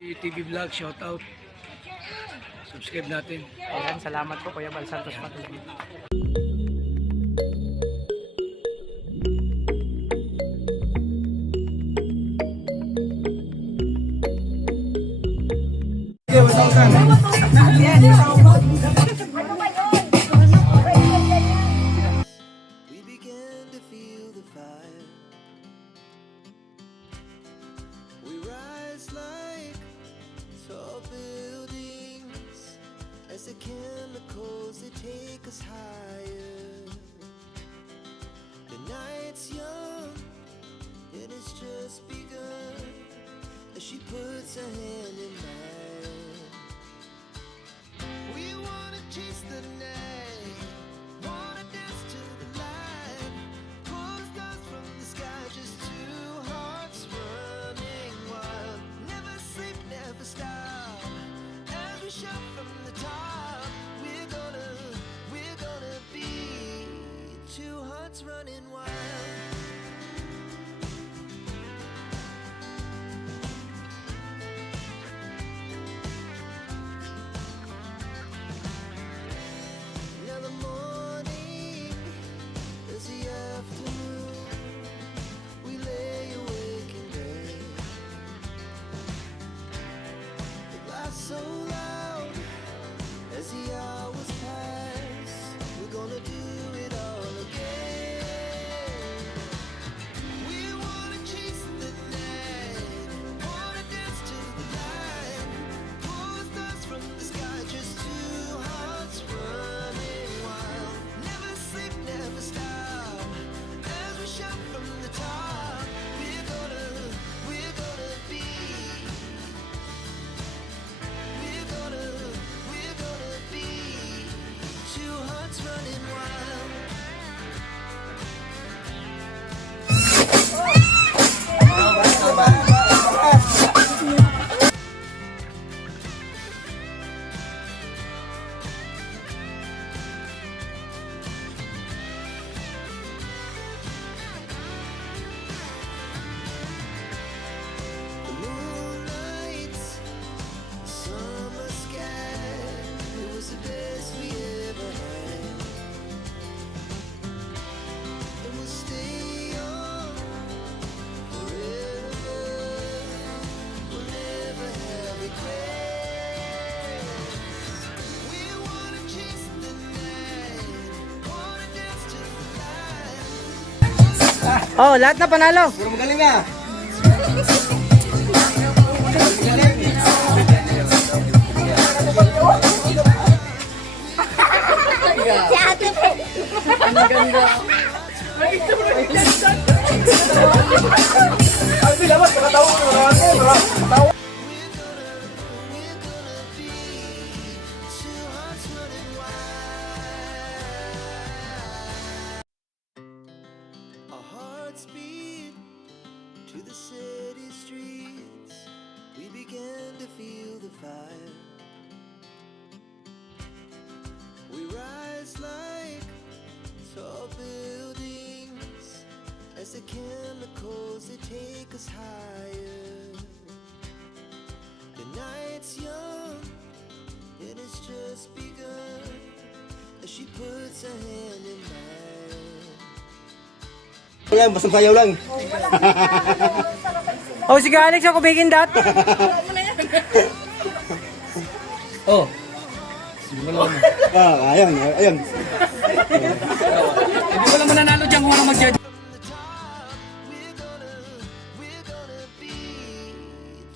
TV Vlog, shout out. Subscribe natin. Ayan, salamat po Kuya Bal Santos Patuloy. We began to feel the fire. We rise like tall buildings as the chemicals they take us higher. The night's young and it's just begun as she puts her hand in mine. We wanna chase the night, wanna dance to the light, pull the stars from the sky, just two hearts running wild. Never sleep, never stop, as we shout from the top. We're gonna be two hearts running wild. Now the morning is the afternoon. We lay awake in bed. It laughs so loud as the hours pass. We're gonna do it all again. We wanna chase the night, wanna dance to the light, pull the stars from the sky, just two hearts running wild. Never sleep, never stop, as we shout from the top. We're gonna be, we're gonna be two hearts running wild. The moonlight, summer sky, it was the best we ever had. And we'll stay on forever. We'll never have regrets. We wanna chase the night, wanna dance to the light. Oh, lahat na panalo. Puro magaling na. Two hearts running wild. Our hearts beat to the city streets. We began to feel the fire. We rise like tall buildings as the chemicals they take us higher. The night's young and it's just begun as she puts her hand in mine. Ayan, basta sayaw lang. Oh, sige Alex, ako baking dat. Oh. Ayun, ayun. Hindi ko lang mananalo dyan kung ano mag-judge. We're gonna be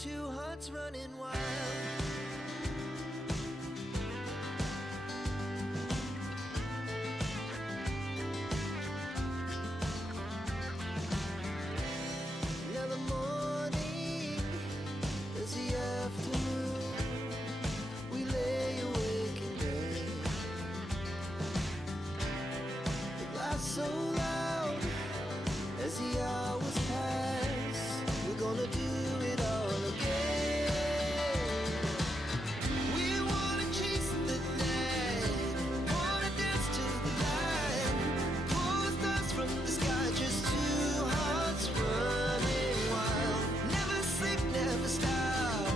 two hearts running wild. Now the morning is the afternoon. We lay awake in bed. It laughs so loud as the hours pass. We're gonna do it all again. We wanna chase the night, wanna dance to the light, pull the stars from the sky, just two hearts running wild. Never sleep, never stop,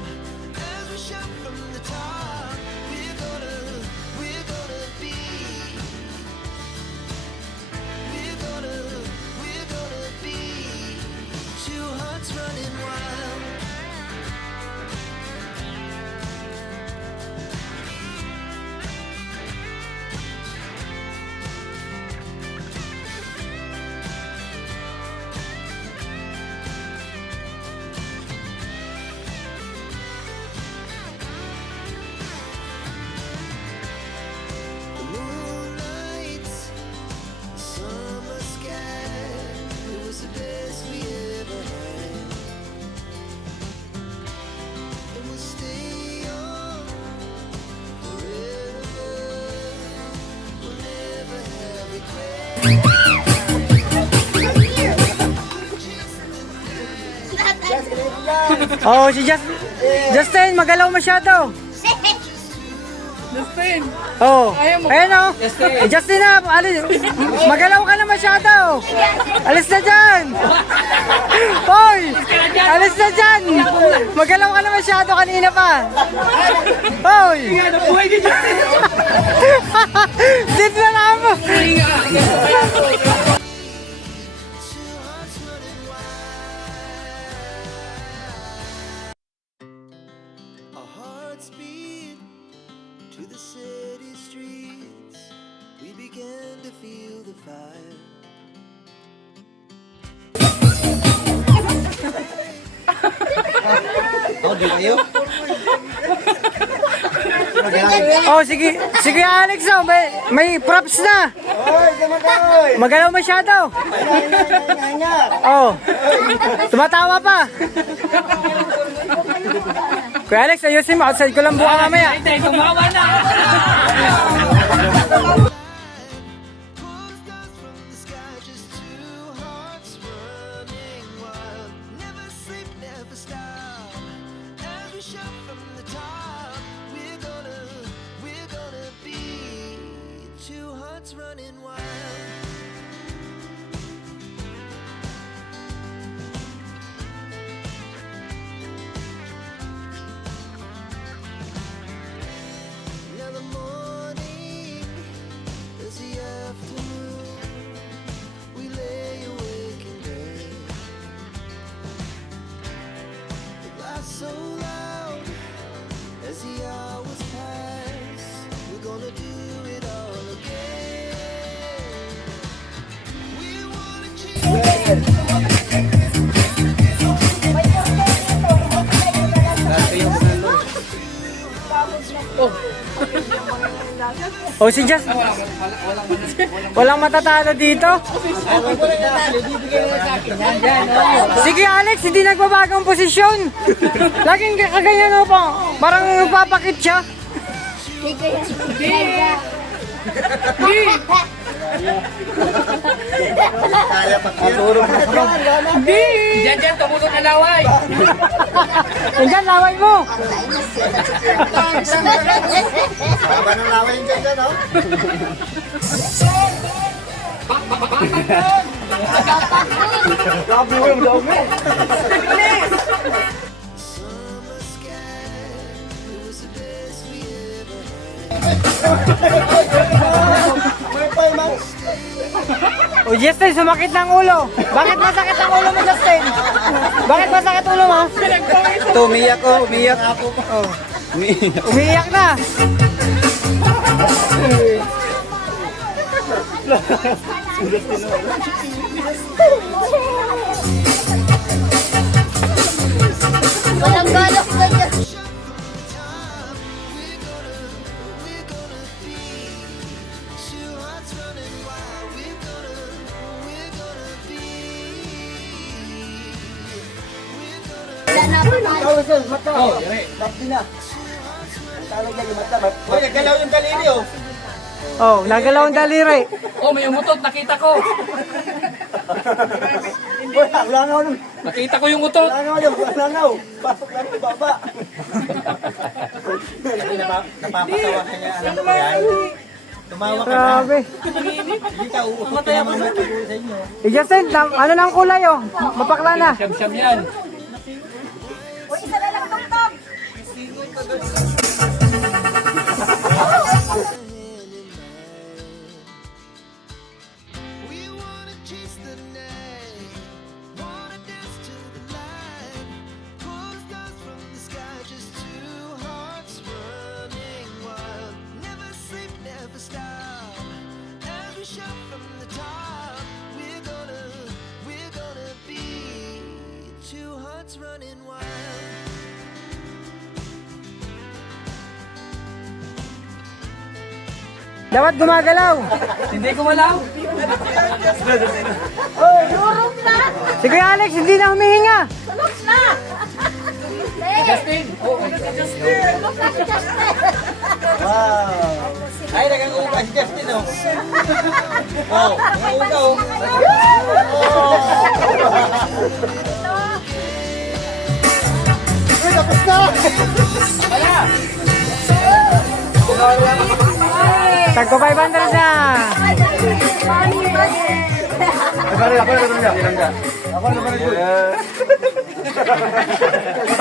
Oh, si Justin, magalaw masyado. Justin! Oh, Ayaw mo. ayan oh. Justin na, alis. Magalaw ka na masyado. Alis na dyan. Hoy, alis na dyan. Magalaw ka na masyado kanina pa. Hoy. Buhay ni Justin! Dito na nga mo. Our hearts beat to the city streets. We began to feel the fire. Oh, sige. Sige, Alex, oh. May props na. Magalaw masyado. Oh. Tumatawa pa. Kuya Alex, ayusin mo. Outside ko lang buka mamaya. Hindi, tumawa na! Pulls down from the sky, just two hearts running wild. Never sleep, never stop. As we shout from the top, we're gonna be two hearts running wild. Now the morning is the afternoon. We lay awake in bed. The laugh so loud as the hours pass. We're gonna do it all again. We wanna change. Oh, si Just. Walang matatalo dito. Sige, Alex, hindi nagbabagong posisyon. Laging kaganyan po. Parang nagpapakit siya. Diyan, tumulong na laway! Nandiyan, laway mo. Summer sky, it was the best we ever had. Oh, Justin, sumakit ng ulo. Bakit masakit ang ulo mo, Justin? Bakit masakit ulo mo? Umiyak ko, umiyak. Oh. Umiyak. Umiiyak na. Walang balok na dyan. We're gonna be two hearts running wild. We're gonna be. Hoy, nagalaw yung daliri oh. Oh, nagalaw ang daliri. Oh, may umutot, nakita ko! Nakita ko yung utot! Pasok lang yung baba. Napapatawa ka niya, alam ko yan. Tumawa ka na. Grabe. Hindi ka uusap ka naman matulog sa inyo. Eh, Justin, ano nang kulay oh? Mapakla na. Siyam-siyam yan! We wanna chase the night, wanna dance to the light. Pull stars from the sky, just two hearts running wild. Never sleep, never stop. As we shout from the top, we're gonna be two hearts running wild. Dapat gumagalaw. Hindi ko malaw! Sige, Alex, hindi na humihinga. Justin! Oh, Ay, si Justin, oh. Oh, una, oh. Uy, tapos na! Tagpo 500 na!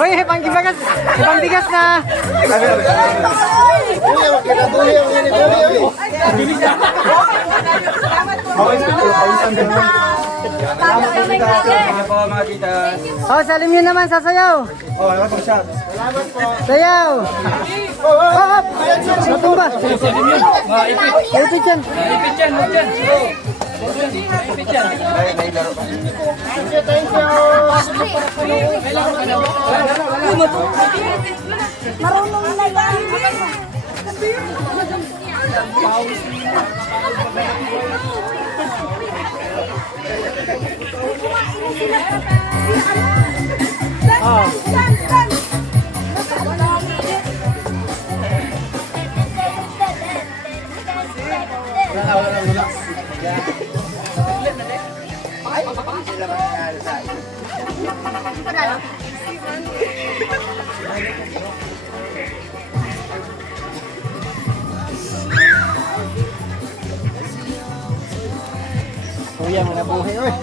Uy, ibang bigas na! Sige po, mga tita. Oh, salim yun naman, sasayaw! Oh, ano pang shot? Sayaw! Hop! Natumba! Ipit yan! Marunong na yan. Kuya, mga buhay, oy.